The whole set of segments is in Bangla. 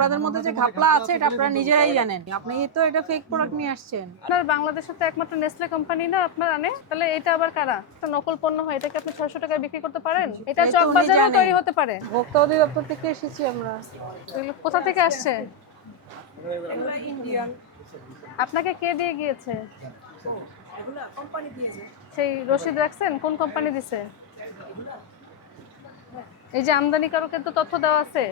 আপনাদের মধ্যে যে ঘাপলা আছে এটা আপনারা নিজেরাই জানেন। আপনি তো এটা ফেক প্রোডাক্ট নিয়ে আসছেন। আপনার বাংলাদেশে তো একমাত্র নেসলে কোম্পানি না আপনার আনে, তাহলে এটা আবার কারা? একটা নকল পণ্য হয়, এটাকে আপনি 600 টাকায় বিক্রি করতে পারেন? এটা এই তো উনি চকবাজারেও জানেন। তৈরি হতে পারে। ভোক্তা অধিদপ্তর থেকে এসেছি আমরা। এগুলো কোথা থেকে আসছে? ইন্ডিয়ান। আপনাকে কে দিয়ে গিয়েছে? এগুলা কোম্পানি দিয়েছে। সেই রসিদ রাখছেন? কোন কোম্পানি দিছে? এই যে আমদানিকারকের তো তথ্য দেওয়া আছে,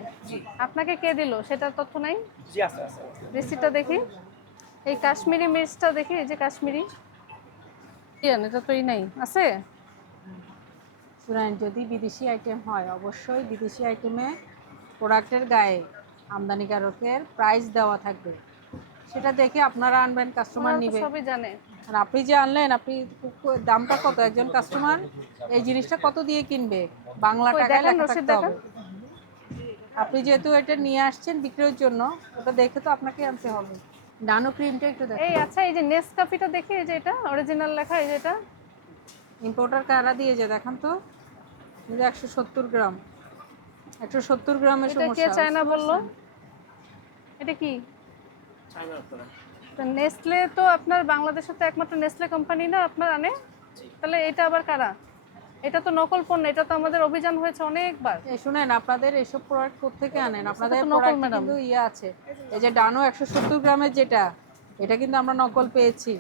আপনাকে কে দিল সেটার তথ্য নাই? জি আছে আছে। রিসিটটা দেখি। এই কাশ্মীরি মির্চটা দেখি, এই যে কাশ্মীরি এটা তো নাই আছে। শুনেন, যদি বিদেশি আইটেম হয় অবশ্যই বিদেশি আইটেমে প্রোডাক্টের গায়ে আমদানিকারকের প্রাইস দেওয়া থাকবে, সেটা দেখে আপনারা আনবেন, কাস্টমার ওনারা তো নিবে। সবই জানে। আর আপনি যে আনলেন, আপনি দামটা কত, একজন কাস্টমার এই জিনিসটা কত দিয়ে কিনবে বাংলা কই টাকায় দেখেন লেখা রসিদ থাকতে দেখেন। হবে। আপনি যেহেতু এটা নিয়ে আসছেন বিক্রির জন্য, ওটা দেখে তো আপনাকে আনতে হবে। নানো ক্রিমটা একটু এই দেখেন। আচ্ছা, এই যে নেসকাফিটা দেখি, এই যে এটা অরিজিনাল লেখা, এই যে এটা ইম্পোর্টার কারা দিয়েছে দেখান তো। এই যে 170 গ্রাম, 170 গ্রামের এটা কে সমস্যা। চায়না বললো? এটা কি? তো নেসলে তো আপনার বাংলাদেশে তো একমাত্র নেসলে কোম্পানি না আপনার আনে, তাহলে এটা আবার কারা? এটা তো নকল পণ্য, এটা তো আমাদের অভিযান হয়েছে অনেকবার। এই শুনেন, আপনাদের এইসব প্রোডাক্ট কোত্থেকে আনেন? আপনাদের তো নকল প্রোডাক্ট ম্যাডাম। কিন্তু ইয়ে আছে, এই যে ডানো 170 গ্রামের যেটা, এটা কিন্তু আমরা নকল পেয়েছি।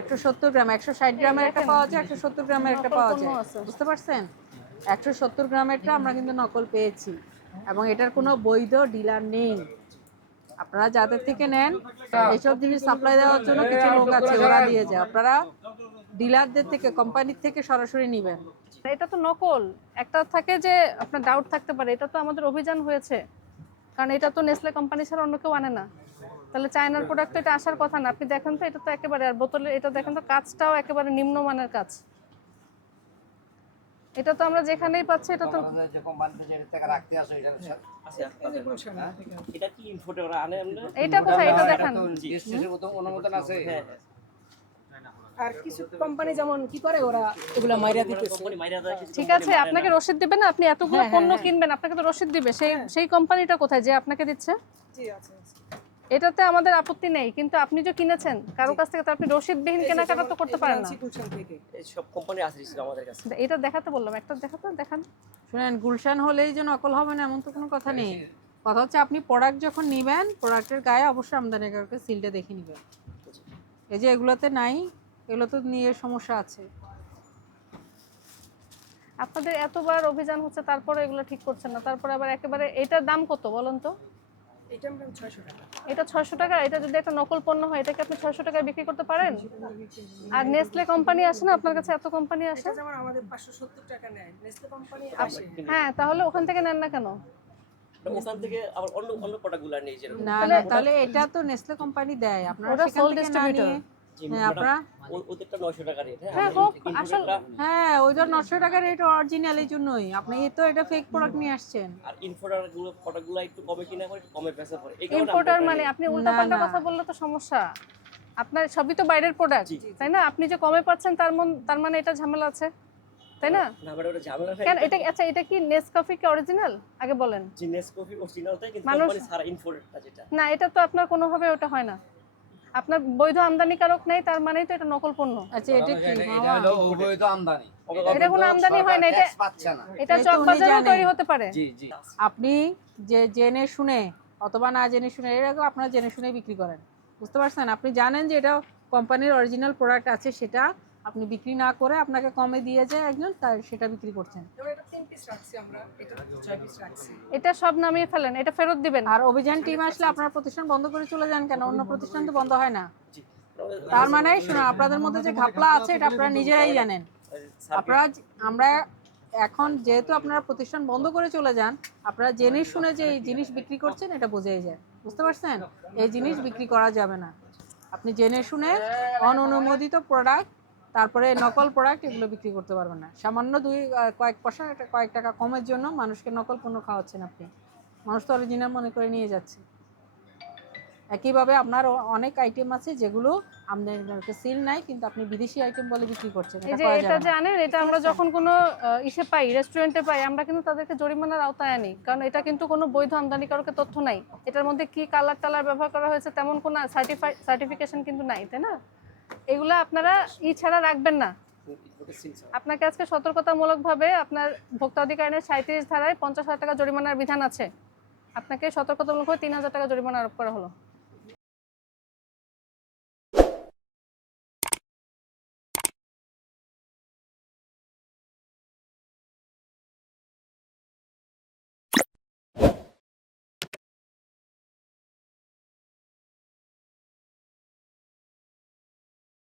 170 গ্রাম, 160 গ্রামের একটা পাওয়া যায়, 170 গ্রামের একটা নকল পাওয়া পণ্য যায়, আছে। বুঝতে পারছেন? 170 গ্রামেরটা আমরা কিন্তু নকল পেয়েছি, এবং এটার কোনো বৈধ ডিলার নেই। আপনারা যাদের থেকে নেন, এইসব জিনিস সাপ্লাই দেওয়ার জন্য কিছু লোক আছে, ওরা দিয়ে যায়। আপনারা ডিলারদের থেকে, কোম্পানির থেকে সরাসরি নেবেন। এটা তো নকল। একটা থাকে যে আপনার ডাউট থাকতে পারে, এটা তো আমাদের অভিযান হয়েছে, কারণ এটা তো নেসলে কোম্পানি ছাড়া অন্য কেউ আনে না। তাহলে চায়নার প্রোডাক্ট তো এটা আসার কথা না। আপনি দেখেন তো, এটা তো একেবারে, আর বোতলে এটা দেখেন তো, কাজটাও একেবারে নিম্নমানের কাজ। এটা তো আমরা যেখানেই পাচ্ছি, এটা তো যে কোম্পানিতে যে টাকা রাখতে আসো এটা এটা কি ইম্পোর্টার ওরা আনে আমরা? এইটা কোথায়? এটা দেখান। দেশের মতো অনুমোদন আছে। হ্যাঁ আর কিছু কোম্পানি যেমন কি করে, ওরা এগুলা মাইরা দিতেছে। কোম্পানি মাইরা দেয় কিছু। ঠিক আছে, আপনাকে রসিদ দিবে না? আপনি এতগুলো পণ্য কিনবেন, আপনাকে তো রসিদ দিবে। সেই কোম্পানিটা কোথায় যে আপনাকে দিচ্ছে? জি আছে আছে। এটাতে আমাদের আপত্তি নেই, কিন্তু আপনি যে কিনেছেন কারো কাছ থেকে, তো আপনি রসিদবিহীন কেনাকাটা তো করতে পারেন না। গুলশান থেকে এই সব কোম্পানি আছে আমাদের কাছে। এটা দেখাতে বললাম, একটা দেখাতে দেখান। শুনেন, গুলশান হলেই যে নকল হবে না এমন তো কোনো কথা নেই। কথা হচ্ছে আপনি প্রোডাক্ট যখন নেবেন, প্রোডাক্টের গায়ে অবশ্যই আমদানিকারকের সিলটা দেখে নেবেন। এই যে এগুলোতে নাই, এগুলো তো নিয়ে সমস্যা আছে। আপনাদের এতবার অভিযান হচ্ছে, তারপরে এগুলো ঠিক করছেন না, তারপরে আবার একেবারে। এটার দাম কত বলেন তো? এটা আমরা 600 টাকা। এটা 600 টাকা। এটা যদি একটা নকল পণ্য হয়, এটাকে আপনি 600 টাকায় বিক্রি করতে পারেন? আর নেসলে কোম্পানি আসে না আপনার কাছে? এত কোম্পানি আসে। এটা যেমন আমাদের 570 টাকা নেয়, নেসলে কোম্পানি আসে। হ্যাঁ, তাহলে ওখান থেকে নেন না কেন? ওখান থেকে আবার অন্য অন্য প্রোডাক্টগুলো নেই যেরকম। না না, তাহলে এটা তো নেসলে কোম্পানি দেয়, আপনারা ওরা সেখান sole থেকে না distributor। নিয়ে। জি হ্যাঁ, আপনারা ওদেরটা 900 টাকা রেট। হ্যাঁ, হোক, আসল। হ্যাঁ, ওইটা 900 টাকার রেট অরিজিনাল, এই জন্যই আপনি তো এটা ফেক প্রোডাক্ট নিয়ে আসছেন। আর ইম্পোর্টার গুলো প্রোডাক্টগুলো একটু কমে কিনা করে, একটু কমে বেচা পড়ে। এই কারণে ইম্পোর্টার মানে আপনি উল্টাপাল্টা না। কথা বললে তো সমস্যা। আপনার সবই তো বাইরের প্রোডাক্ট, তাই না? আপনি যে কমে পাচ্ছেন, তার মানে এটা ঝামেলা আছে, তাই না? না মানে ওটা ঝামেলা নাই। কেন এটা? আচ্ছা, এটা কি নেসকাফে কি অরিজিনাল আগে বলেন? জি নেসকফি অরিজিনালটাই, কিন্তু মানুষ- কোম্পানি সারা ইম্পোর্টটা যেটা। না, এটা তো আপনার কোনোভাবে ওটা হয় না। আপনার বৈধ আমদানিকারক নেই, তার মানেই তো এটা নকল পণ্য। আচ্ছা, এটা কি এটা মামা? হলো অবৈধ আমদানি। এটা কোনো আমদানি হয় না, এটা ট্যাক্স পাচ্ছে না। এটা এই তো উনি চকবাজারেও জানেন। তৈরি হতে পারে। জি জি। আপনি যে জেনে শুনে অথবা না জেনে শুনে, এরকম আপনারা জেনে শুনে বিক্রি করেন, বুঝতে পারছেন? আপনি জানেন যে এটা কোম্পানির অরিজিনাল প্রোডাক্ট আছে, সেটা আপনি বিক্রি না করে আপনাকে কমে দিয়ে যায় একজন, তাই সেটা বিক্রি করছেন। যেমন এটা 3 পিস রাখছি আমরা, এটা 6 পিস রাখছি। এটা সব নামিয়ে ফেলেন, এটা ফেরত দিবেন। আর অভিযান টিম আসলে আপনার প্রতিষ্ঠান বন্ধ করে চলে যান কেন? অন্য প্রতিষ্ঠান তো বন্ধ হয় না। জি তার মানে শুনুন, আপনাদের মধ্যে যে ঘাপলা আছে এটা আপনারা নিজেরাই জানেন। আপনারা আমরা এখন যেহেতু আপনারা প্রতিষ্ঠান বন্ধ করে চলে যান, আপনারা জেনে শুনে যে এই জিনিস বিক্রি করছেন এটা বোঝাই যায়, বুঝতে পারছেন? এই জিনিস বিক্রি করা যাবে না। আপনি জেনে শুনে অননুমোদিত প্রোডাক্ট, তারপরে নকল প্রোডাক্ট, এগুলো বিক্রি করতে পারবেন না। সামান্য কয়েক পয়সা, কয়েক টাকা কমের জন্য মানুষকে নকল পণ্য খাওয়াচ্ছেন আপনি। মানুষ তো অরিজিনাল মনে করে নিয়ে যাচ্ছে। একইভাবে আপনার অনেক আইটেম আছে যেগুলো আমাদের সিল নাই, কিন্তু আপনি বিদেশি আইটেম বলে বিক্রি করছেন, এই এটা যে করা এটা যাবে যে না। আনেন, এটা আমরা যখন কোনো ইসে পাই, রেস্টুরেন্টে পাই, আমরা কিন্তু তাদেরকে জরিমানার আওতায় আনি, কারণ এটা কিন্তু কোনো বৈধ আমদানিকারকের তথ্য নাই। এটার মধ্যে কি কালার টালার ব্যবহার করা হয়েছে তেমন কোনো সার্টিফিকেশন কিন্তু নাই, তাই না? এগুলা আপনারা ছাড়া রাখবেন না। আপনাকে আজকে সতর্কতামূলকভাবে আপনার ভোক্তা অধিকার আইনের 37 ধারায় 50,000 টাকা জরিমানার বিধান আছে। আপনাকে সতর্কতামূলকভাবে 3,000 টাকা জরিমানা আরোপ করা হলো।